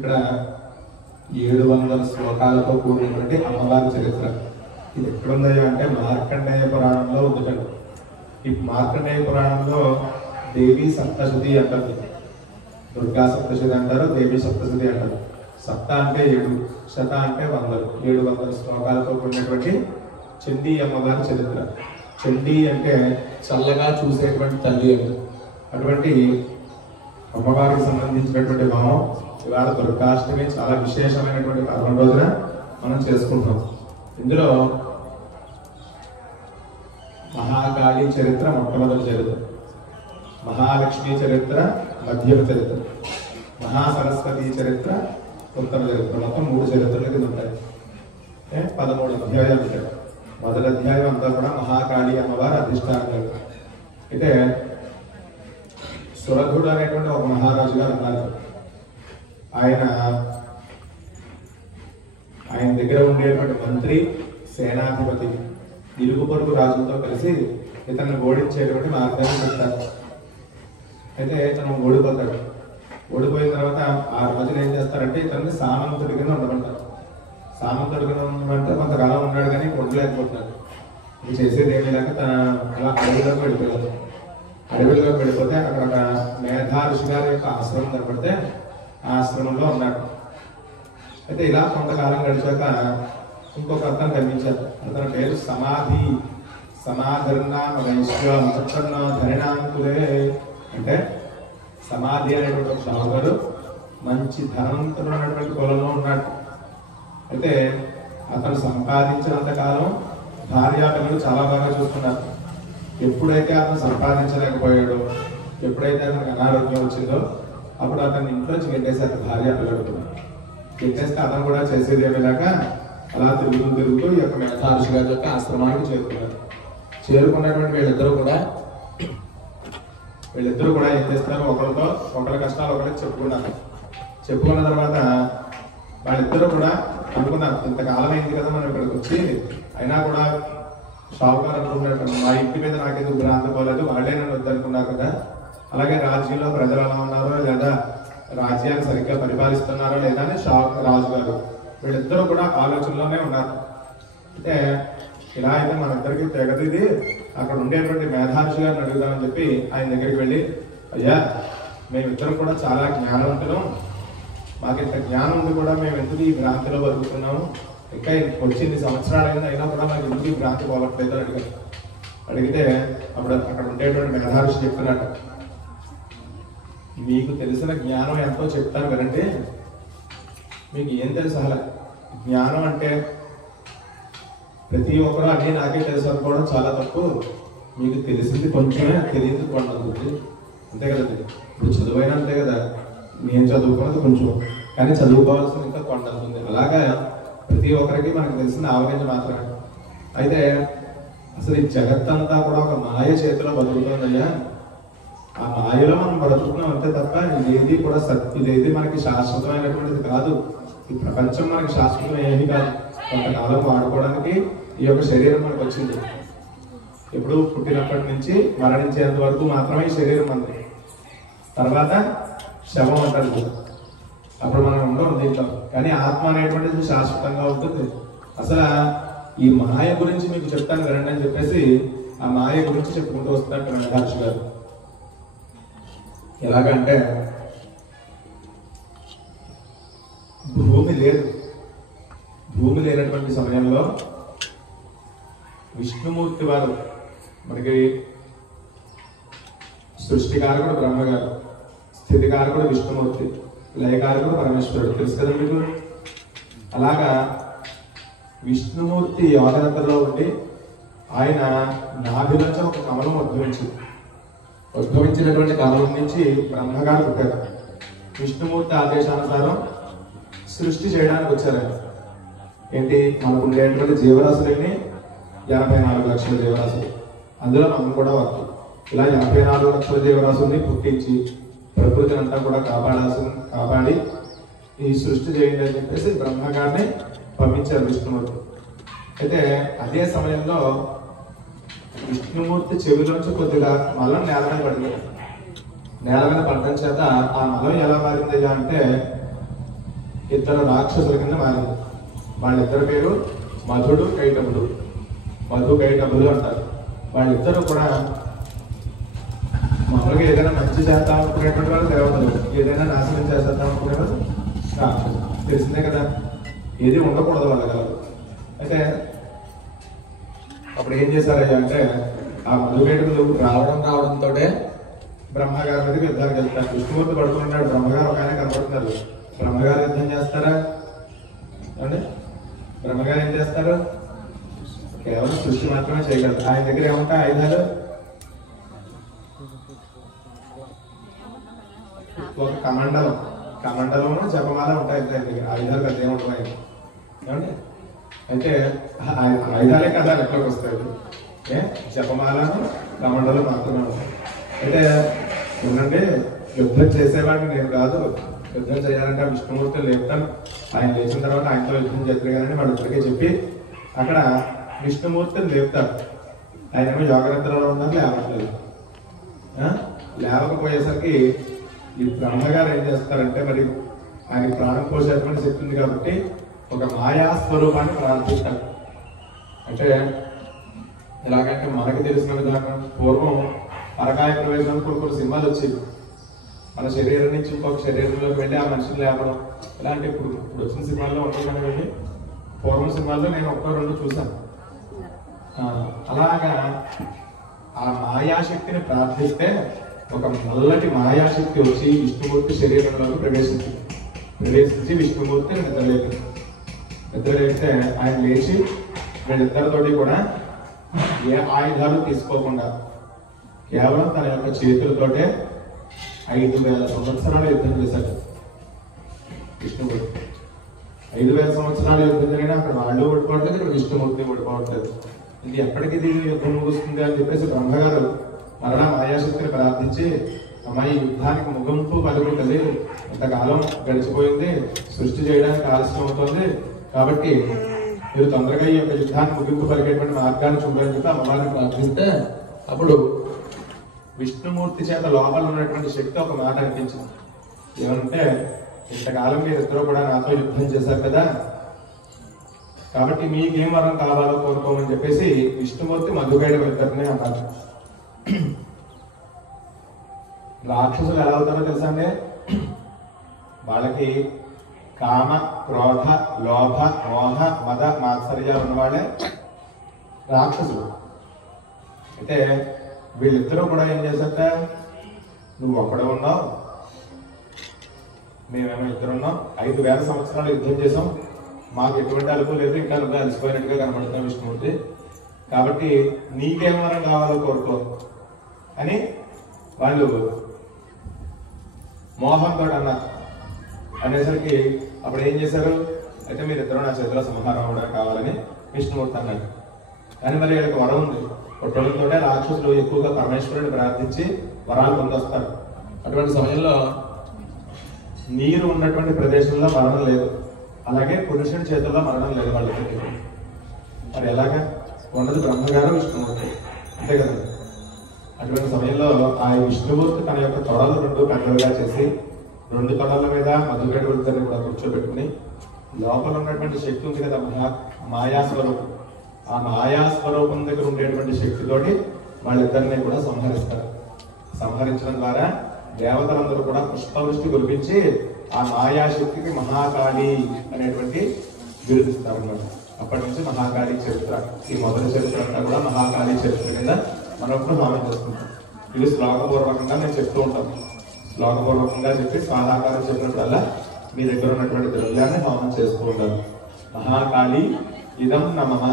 ఇక్కడ 700 శ్లోకాలతో కూడినటువంటి అమ్మవారి చరిత్ర. ఇది ఎక్కడుందయ్యా అంటే మార్కండేయ పురాణంలో ఉందండి. ఈ మార్కండేయ పురాణంలో దేవి సప్తశతి అంటారు, దుర్గా సప్తశతి అంటారు, దేవి సప్తశతి అంటారు. సప్త అంటే 7, శత అంటే 100, 700 శ్లోకాలతో కూడినటువంటి చండీ అమ్మవారి చరిత్ర. చండీ అంటే చల్లగా చూసేటువంటి తల్లి అని. అటువంటి అమ్మవారికి సంబంధించినటువంటి మనం ఇవాళ దుర్గాష్టమి చాలా విశేషమైనటువంటి పర్వం రోజున మనం చేసుకుంటాం. ఇందులో మహాకాళి చరిత్ర మొట్టమొదటి చరిత్ర, మహాలక్ష్మి చరిత్ర మధ్యమ చరిత్ర, మహాసరస్వతి చరిత్ర ఉత్తమ చరిత్ర. మొత్తం 3 చరిత్రలు కింద ఉంటాయి. 13 అధ్యాయాలు ఉంటాయి. మొదటి అధ్యాయం అంతా కూడా మహాకాళి అమ్మవారి అధిష్టానం. అయితే సురధుడు అనేటువంటి ఒక మహారాజు గారు ఉన్నారు. ఆయన దగ్గర ఉండేటువంటి మంత్రి, సేనాధిపతి ఇరుగు పొరుగు రాజులతో కలిసి ఇతన్ని ఓడించేటువంటి మార్గాన్ని పెడతారు. అయితే ఇతను ఓడిపోతాడు. ఓడిపోయిన తర్వాత ఆ రాజులు ఏం చేస్తారంటే ఇతన్ని సామంతుడి కింద ఉండమంటారు. సామంతుడి కింద ఉండమంటే కొంతకాలం ఉన్నాడు కానీ ఉండలేకపోతున్నాడు. ఇది చేసేది ఏమీ లేక తన అలా అడవిలోకి వెళ్ళిపోయాడు. అడవిలోకి వెళ్ళిపోతే అక్కడ ఒక మేధా ఋషి గారి యొక్క ఆశ్రమం కనపడితే ఆ ఆశ్రమంలో ఉన్నాడు. అయితే ఇలా కొంతకాలం గడిచాక ఇంకొక అతను కనిపించారు. అతని పేరు సమాధి. సమాధర్నామ వైశ్యం ధరిణాంకులే అంటే సమాధి అనేటువంటి ఒక షావుగారు మంచి ధనవంతుడు ఉన్నటువంటి కులంలో ఉన్నాడు. అయితే అతను సంపాదించినంత కాలం భార్యాపిల్లలు చాలా బాగా చూస్తున్నారు. ఎప్పుడైతే అతను సంపాదించలేకపోయాడో, ఎప్పుడైతే అతనికి అనారోగ్యం వచ్చిందో అప్పుడు అతన్ని ఇంట్లోంచి గెట్టేశారు భార్యాపిల్లలతో. గెట్టేస్తే అతను కూడా చేసేది ఏమిలాక అలా తిరుగుతూ ఈ యొక్క మేధాఋషి గారి యొక్క ఆశ్రమానికి చేరుకున్నారు. చేరుకున్నటువంటి వీళ్ళిద్దరూ కూడా ఏం చేస్తారు, ఒకరి కష్టాలు ఒకరికి చెప్పుకున్నారు. చెప్పుకున్న తర్వాత వాళ్ళిద్దరూ కూడా అనుకున్నారు, ఇంతకాలం అయింది కదా మనం ఇక్కడికి వచ్చి, అయినా కూడా షావుకారు అనుకున్నట్టు మా ఇంటి మీద నాకెందుకు భ్రాంతి పోలేదు, వాళ్ళే నన్ను వద్దనుకున్నారు కదా, అలాగే రాజ్యంలో ప్రజలు ఎలా ఉన్నారో లేదా రాజ్యాన్ని సరిగ్గా పరిపాలిస్తున్నారో లేదా అని రాజుగారు వీళ్ళిద్దరూ కూడా ఆలోచనలోనే ఉన్నారు. అంటే ఇలా అయితే మన ఇద్దరికి తెగదిది, అక్కడ ఉండేటువంటి మేధాఋషి గారిని అడుగుదామని చెప్పి ఆయన దగ్గరికి వెళ్ళి, అయ్యా మేమిద్దరం కూడా చాలా జ్ఞానవంతులం, మాకు ఇంత జ్ఞానం ఉంది కూడా మేము ఎందుకు ఈ భ్రాంతిలో బతుకుతున్నాము, ఇంకా వచ్చింది సంవత్సరాలైంది అయినా కూడా మాకు ఎందుకు ఈ భ్రాంతి పోవట్లేదు అని అడిగితే అప్పుడు అక్కడ ఉండేటువంటి మేధాఋషి చెప్తున్నట్టు, మీకు తెలిసిన జ్ఞానం ఎంతో చెప్తాను కదంటే, మీకు ఏం తెలుసు అసలు జ్ఞానం అంటే ప్రతి ఒక్కరు అన్నీ నాకే తెలుసు అనుకోవడం చాలా తప్పు. మీకు తెలిసింది కొంచెమే, తెలియదు కొంటుంది, అంతే కదండి. ఇప్పుడు చదువైనా అంతే కదా, నేను చదువుకున్నది కొంచెం, కానీ చదువుకోవాల్సింది ఇంకా కొంటుంది. అలాగా ప్రతి ఒక్కరికి మనకు తెలిసింది ఆవగించి మాత్రమే. అయితే అసలు ఈ జగత్తంతా కూడా ఒక మాయ చేతిలో బతుకుతుందయ్యా, ఆ మాయలో మనం బ్రతుకుతున్నాం అంతే తప్ప ఇదేది కూడా ఇదేది మనకి శాశ్వతమైనటువంటిది కాదు. ఈ ప్రపంచం మనకి శాశ్వతం ఏమీ కాదు. కొంతకాలం వాడుకోవడానికి ఈ యొక్క శరీరం మనకు వచ్చింది. ఎప్పుడు పుట్టినప్పటి నుంచి మరణించేంత వరకు మాత్రమే ఈ శరీరం మనది. తర్వాత శవం అంటారు, అప్పుడు మనం ఉండవు దీంట్లో. కానీ ఆత్మ అనేటువంటిది శాశ్వతంగా ఉంటుంది. అసలు ఈ మాయ గురించి మీకు చెప్తాను కదండి అని చెప్పేసి ఆ మాయ గురించి చెప్పుకుంటూ వస్తున్నట్టు మేధార్షి గారు. ఎలాగంటే భూమి లేనటువంటి సమయంలో విష్ణుమూర్తి వారు, మనకి సృష్టికారకుడు బ్రహ్మగారు, స్థితికారకుడు విష్ణుమూర్తి, లయకారకుడు పరమేశ్వరుడు, తెలుసు కదా మీకు. అలాగా విష్ణుమూర్తి యోగదత్తలో ఉండి ఆయన నాభిలోంచి ఒక కమలం ఉద్భవించినటువంటి కమలం నుంచి బ్రహ్మగారు పుట్టారు. విష్ణుమూర్తి ఆదేశానుసారం సృష్టి చేయడానికి వచ్చారు. ఏంటి, మనకు ఉండేటువంటి జీవరాశులన్నీ 84 లక్షల జీవరాశులు, అందులో మనం కూడా వర్క్. ఇలా 84 లక్షల జీవరాశుల్ని పుట్టించి ప్రకృతిని అంతా కూడా కాపాడి ఈ సృష్టి చేయండి అని చెప్పేసి బ్రహ్మగారిని పంపించారు విష్ణుమూర్తి. అయితే అదే సమయంలో విష్ణుమూర్తి చెవిలోంచి కొద్దిగా మలం నేల మీద పడింది. నేల మీద పడటం చేత ఆ మలం ఎలా మారిందయ్యా అంటే ఇద్దరు రాక్షసుల కింద మారింది. వాళ్ళిద్దరి పేరు మధుడు కైటముడు. మధు కైటముడు అంటారు. వాళ్ళిద్దరూ కూడా మామూలుగా ఏదైనా మంచి చేద్దాం అనుకునేటువంటి వాళ్ళు దేవతలు, ఏదైనా నాశనం చేసేద్దాం అనుకునేవాళ్ళు రాక్షసులు. తెలిసిందే కదా, ఏది ఉండకూడదు వాళ్ళ కాదు. అయితే అప్పుడు ఏం చేశారయ్యా అంటే, ఆ మధుకైటములు రావడంతో బ్రహ్మగారి మీదకి యుద్ధానికి వెళ్తారు. విష్ణుమూర్తి పడుతున్నాడు, బ్రహ్మగారు ఒక ఆయన కనబడుతున్నారు. బ్రహ్మగారు యుద్ధం చేస్తారా అంటే బ్రహ్మగారు ఏం చేస్తారు? కేవలం సృష్టి మాత్రమే చేయగలరు. ఆయన దగ్గర ఏమంటాయి ఆయుధాలు? ఒక కమండలం జపమాల ఉంటాయి ఆయన దగ్గర. ఆయుధాలు పెద్ద ఏముంటున్నాయి ఏమండి? అయితే ఆయుధాలే కదా ఎట్లోకి వస్తాయి, జపమాలను కమండలం మాత్రమే ఉంటాయి. అయితే చూడండి, యుద్ధం చేసేవాడిని నేను కాదు, యుద్ధం చేయాలంటే విష్ణుమూర్తి లేపుతాను, ఆయన లేచిన తర్వాత ఆయనతో యుద్ధం చేద్దరు కానీ వాళ్ళు ఇద్దరికే చెప్పి అక్కడ విష్ణుమూర్తిని లేపుతారు. ఆయన ఏమో యోగనిద్రలో ఉన్నారు, లేవట్లేదు. లేవకపోయేసరికి ఈ బ్రహ్మగారు ఏం చేస్తారంటే, మరి ఆయన ప్రాణం పోసేటువంటి శక్తి ఉంది కాబట్టి ఒక మాయా స్వరూపాన్ని ప్రార్థిస్తారు. అంటే ఎలాగంటే మనకి తెలిసిన విధానం, పూర్వం పరకాయ ప్రవేశం కొన్ని సినిమాలు వచ్చేవి. మన శరీరం నుంచి ఇంకొక శరీరంలోకి వెళ్ళి ఆ మనిషిని లేపడం, ఇలాంటి ఇప్పుడు వచ్చిన సినిమాల్లో ఉంటాయి కనుక పూర్వం సినిమాల్లో నేను ఒక్కో రెండు చూశాను. అలాగా ఆ మాయాశక్తిని ప్రార్థిస్తే ఒక నల్లటి మాయాశక్తి వచ్చి విష్ణుమూర్తి శరీరంలోకి ప్రవేశించి విష్ణుమూర్తి నిద్రలేపితే ఆయన లేచి వీళ్ళిద్దరితోటి కూడా ఏ ఆయుధాలు తీసుకోకుండా కేవలం తన యొక్క చేతులతోటే 5,000 సంవత్సరాలు యుద్ధం చేశాడు విష్ణుమూర్తి. 5,000 సంవత్సరాలు యుద్ధం జరిగినా అక్కడ వాళ్ళు ఓడిపోవట్లేదు, ఇక్కడ విష్ణుమూర్తి ఓడిపోవట్లేదు. ఇది ఎప్పటికీ యుద్ధం ముగుస్తుంది అని చెప్పేసి బ్రహ్మగారు మరణ మాయాశక్తిని ప్రార్థించి, అమ్మాయి యుద్ధానికి ముగింపు పలుకుతుంది, ఇంతకాలం గడిచిపోయింది, సృష్టి చేయడానికి ఆలస్యం అవుతుంది, కాబట్టి మీరు తొందరగా ఈ యొక్క యుద్ధాన్ని ముగింపు పలికేటువంటి మార్గాన్ని చూడాలని చెప్పి అమ్మవారిని ప్రార్థిస్తే అప్పుడు విష్ణుమూర్తి చేత లోపల ఉన్నటువంటి శక్తి ఒక మాట అనిపించింది. ఏమంటే, ఇంతకాలం మీరిద్దరూ కూడా నాతో యుద్ధం చేశారు కదా, కాబట్టి మీకేం వరం కావాలో కోరుకోమని చెప్పేసి విష్ణుమూర్తి మధుకైటం ఇద్దరినే అన్నారు. రాక్షసులు ఎలా అవుతారో తెలుసా అండి? వాళ్ళకి కామ, క్రోధ, లోభ, మోహ, మద, మాత్సర్యాలు ఉన్నవాళ్ళే రాక్షసులు. అయితే వీళ్ళిద్దరూ కూడా ఏం చేశారట, నువ్వు ఒక్కడే ఉన్నావు, మేమేమో ఇద్దరున్నాం, 5,000 సంవత్సరాలు యుద్ధం చేసాం, మాకు ఎటువంటి అలుపు లేదు, ఇంకా నువ్వు అలసిపోయినట్టుగా కనబడుతున్నావు విష్ణుమూర్తి, కాబట్టి నీకేమన్నా కావాలో కోరుకో అని వాళ్ళు మోహంతో అన్నారు. అనేసరికి అప్పుడు ఏం చేశారు, అయితే మీరిద్దరూ నా చేతిలో సంహారం అవ్వడానికి కావాలని విష్ణుమూర్తి అన్నాడు. కానీ మరి వీళ్ళకి వరం ఉంది, పుట్టడంతోనే రాక్షసులు ఎక్కువగా పరమేశ్వరుని ప్రార్థించి వరాలు పొందొస్తారు. అటువంటి సమయంలో నీరు ఉన్నటువంటి ప్రదేశంలో మరణం లేదు, అలాగే పురుషుడి చేతుల్లో మరణం లేదు వాళ్ళకి. మరి ఎలాగా ఉన్నది బ్రహ్మగారు విష్ణుమూర్తి, అంతే కదా. అటువంటి సమయంలో ఆ విష్ణుమూర్తి తన యొక్క తొడలు 2 పెద్దలుగా చేసి 2 తొడల మీద మధుకైటములిద్దరిని కూడా కూర్చోబెట్టుకుని లోపల ఉన్నటువంటి శక్తి ఉంది కదా మాయాస్వరూపం, ఆ మాయాస్వరూపం దగ్గర ఉండేటువంటి శక్తితోటి వాళ్ళిద్దరిని కూడా సంహరిస్తారు. సంహరించడం ద్వారా దేవతలందరూ కూడా పుష్పవృష్టి కురిపించి ఆ మాయాశక్తికి మహాకాళి అనేటువంటి బిరుదిస్తారు అన్నమాట. అప్పటి నుంచి మహాకాళి చరిత్ర, ఈ మొదటి చరిత్ర అంతా కూడా మహాకాళి చరిత్ర కింద మనం కూడా భావన చేసుకుంటాం. ఇది శ్లోకపూర్వకంగా నేను చెప్తూ ఉంటాను. శ్లోకపూర్వకంగా చెప్పి స్వాధాకారం చెప్పినప్పుడల్లా మీ దగ్గర ఉన్నటువంటి ద్రవ్యాన్ని హవనం చేస్తూ ఉంటారు. మహాకాళి ఇదం నమః